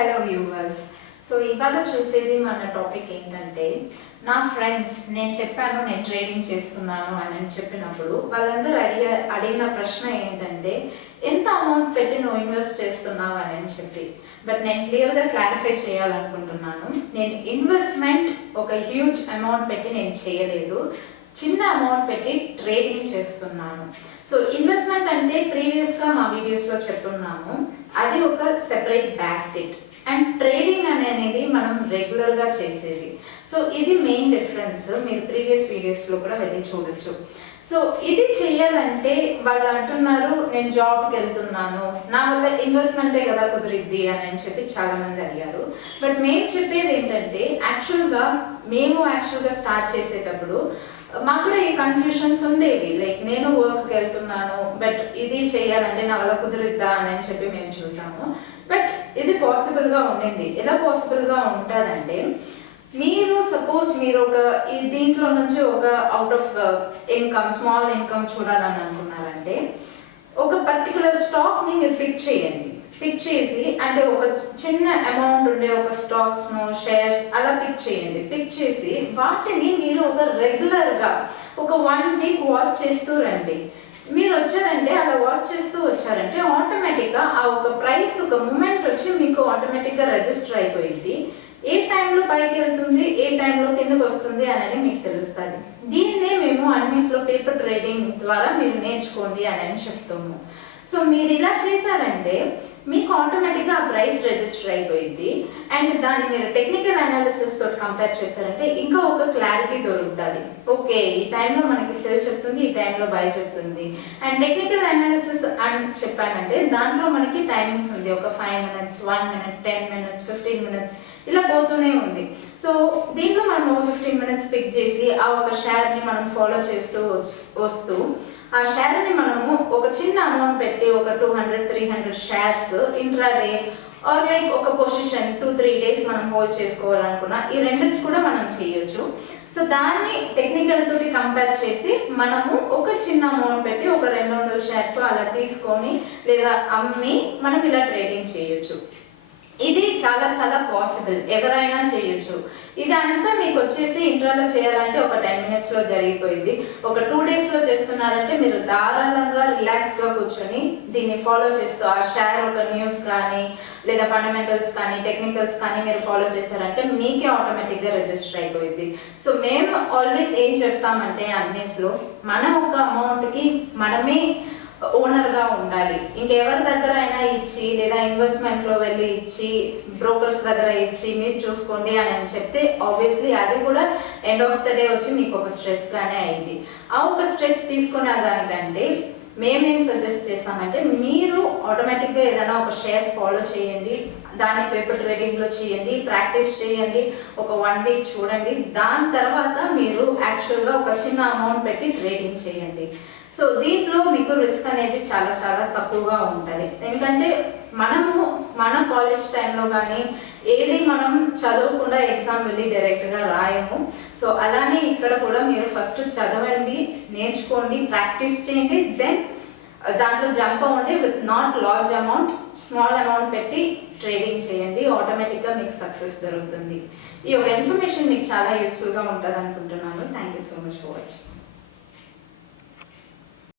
Hello viewers. So ఇవాళ చూసేది మన టాపిక్ ఏంటంటే, నా ఫ్రెండ్స్ నేను చెప్పాను నేను ట్రేడింగ్ చేస్తున్నాను అని చెప్పినప్పుడు వాళ్ళందరూ అడిగిన ప్రశ్న ఏంటంటే, ఎంత అమౌంట్ పెట్టి నువ్వు ఇన్వెస్ట్ చేస్తున్నావు అని చెప్పి. బట్ నేను క్లియర్గా క్లారిఫై చేయాలనుకుంటున్నాను. నేను ఇన్వెస్ట్మెంట్ ఒక హ్యూజ్ అమౌంట్ పెట్టి నేను చేయలేదు, చిన్న అమౌంట్ పెట్టి ట్రేడింగ్ చేస్తున్నాను. సో ఇన్వెస్ట్మెంట్ అంటే ప్రీవియస్గా మా వీడియోస్లో చెప్పున్నాము, అది ఒక సెపరేట్ బాస్కెట్. అండ్ ట్రేడింగ్ అనేది మనం రెగ్యులర్గా చేసేది. సో ఇది మెయిన్ డిఫరెన్స్. మీరు ప్రీవియస్ వీడియోస్లో కూడా వెళ్ళి చూడొచ్చు. సో ఇది చేయాలంటే వాళ్ళు అంటున్నారు, నేను జాబ్కి వెళ్తున్నాను, నా వల్ల ఇన్వెస్ట్మెంటే కదా కుదిరిద్ది అని చెప్పి చాలామంది అడిగారు. బట్ మేము చెప్పేది ఏంటంటే, మేము యాక్చువల్గా స్టార్ట్ చేసేటప్పుడు మాకు కూడా ఈ కన్ఫ్యూషన్స్ ఉండేవి. లైక్ నేను వర్క్కి వెళ్తున్నాను, బట్ ఇది చేయాలంటే నా వల్ల కుదిరిద్దా అని చెప్పి మేము చూసాము. బట్ ఇది పాసిబుల్గా ఉండింది. ఎలా పాసిబుల్గా ఉంటుందంటే, మీరు సపోజ్ మీరు దీంట్లో నుంచి ఒక out of income, small income చూడాలని అనుకున్నారంటే, ఒక పర్టికులర్ స్టాక్ని మీరు పిక్ చేయండి. పిక్ చేసి అంటే ఒక చిన్న అమౌంట్ ఉండే ఒక స్టాక్స్ను, షేర్స్ అలా పిక్ చేయండి. పిక్ చేసి వాటిని మీరు ఒక రెగ్యులర్గా ఒక 1 వీక్ వాచ్ చేస్తూ రండి. మీరు వచ్చారంటే అలా వాచ్ చేస్తూ వచ్చారంటే ఆటోమేటిక్గా ఆ ఒక ప్రైస్ ఒక మూమెంట్ వచ్చి మీకు ఆటోమేటిక్గా రిజిస్టర్ అయిపోయింది. ఏ టైంలో పైకి వెళ్తుంది, ఏ టైంలో కిందకు వస్తుంది అనేది మీకు తెలుస్తుంది. దీన్నే మేము అన్నిస్లో పేపర్ ట్రేడింగ్ ద్వారా మీరు నేర్చుకోండి అని చెప్తాము. సో మీరు ఇలా చేశారంటే మీకు ఆటోమేటిక్గా ఆ ప్రైస్ రిజిస్టర్ అయిపోయింది. అండ్ దాన్ని మీరు టెక్నికల్ అనాలిసిస్ తోటి కంపేర్ చేశారంటే ఇంకా ఒక క్లారిటీ దొరుకుతుంది. ఓకే, ఈ టైంలో మనకి సెల్ చెప్తుంది, ఈ టైంలో బై చెప్తుంది. అండ్ టెక్నికల్ అనాలిసిస్ అని చెప్పానంటే దాంట్లో మనకి టైమింగ్స్ ఉంది. ఒక 5 minutes, 1 minute, 10 minutes, 15 minutes ఇలా పోతూనే ఉంది. సో దీంట్లో మనం ఒక 15 minutes పిక్ చేసి ఆ ఒక షేర్ని మనం ఫాలో చేస్తూ వస్తూ ఆ షేర్ని మనము ఒక చిన్న అమౌంట్ పెట్టి ఒక 200-300 షేర్స్ ఇంట్రాడే ఆర్ లైక్ ఒక పొజిషన్ 2-3 days మనం హోల్డ్ చేసుకోవాలనుకున్నా ఈ రెండింటి కూడా మనం చేయొచ్చు. సో దాన్ని టెక్నికల్ తోటి కంపేర్ చేసి మనము ఒక చిన్న అమౌంట్ పెట్టి ఒక 200 షేర్స్ అలా తీసుకొని లేదా అమ్మి మనం ఇలా ట్రేడింగ్ చేయొచ్చు. ఇది చాలా చాలా పాసిబుల్, ఎవరైనా చేయొచ్చు. ఇదంతా మీకు వచ్చేసి ఇంట్రాలో చేయాలంటే ఒక 10 minutesలో జరిగిపోయింది. ఒక 2 daysలో చేస్తున్నారంటే మీరు ధారాళంగా రిలాక్స్గా కూర్చొని దీన్ని ఫాలో చేస్తూ ఆ షేర్ ఒక న్యూస్ కానీ లేదా ఫండమెంటల్స్ కానీ టెక్నికల్స్ కానీ మీరు ఫాలో చేశారంటే మీకే ఆటోమేటిక్గా రిజిస్టర్ అయిపోయింది. సో మేము ఆల్వేస్ ఏం చెప్తామంటే అన్నిస్లో మనం ఒక అమౌంట్కి మనమే ఓనర్గా ఉండాలి. ఇంకెవరి దగ్గర అయినా ఇచ్చి లేదా ఇన్వెస్ట్మెంట్లో వెళ్ళి ఇచ్చి బ్రోకర్స్ దగ్గర ఇచ్చి మీరు చూసుకోండి అని చెప్తే ఆబ్వియస్లీ అది కూడా ఎండ్ ఆఫ్ ద డే వచ్చి మీకు ఒక స్ట్రెస్గానే అయింది. ఆ ఒక స్ట్రెస్ తీసుకునే దానికంటే మేమేం సజెస్ట్ చేస్తామంటే, మీరు ఆటోమేటిక్గా ఏదైనా ఒక షేర్స్ ఫాలో చేయండి, దాన్ని పేపర్ ట్రేడింగ్లో చేయండి, ప్రాక్టీస్ చేయండి, ఒక 1 week చూడండి. దాని తర్వాత మీరు యాక్చువల్గా ఒక చిన్న అమౌంట్ పెట్టి ట్రేడింగ్ చేయండి. సో దీంట్లో మీకు రిస్క్ అనేది చాలా చాలా తక్కువగా ఉంటుంది. ఎందుకంటే మన కాలేజ్ టైంలో కానీ ఏది మనం చదవకుండా ఎగ్జామ్ వెళ్ళి డైరెక్ట్గా రాయము. సో అలానే ఇక్కడ కూడా మీరు ఫస్ట్ చదవండి, నేర్చుకోండి, ప్రాక్టీస్ చేయండి, దెన్ దాంట్లో జంప్ అవ్వండి. With not large amount, small amount పెట్టి ట్రేడింగ్ చేయండి. ఆటోమేటిక్గా మీకు సక్సెస్ దొరుకుతుంది. ఈ ఒక ఇన్ఫర్మేషన్ మీకు చాలా యూస్ఫుల్గా ఉంటుంది అనుకుంటున్నాను. Thank you so much for watching.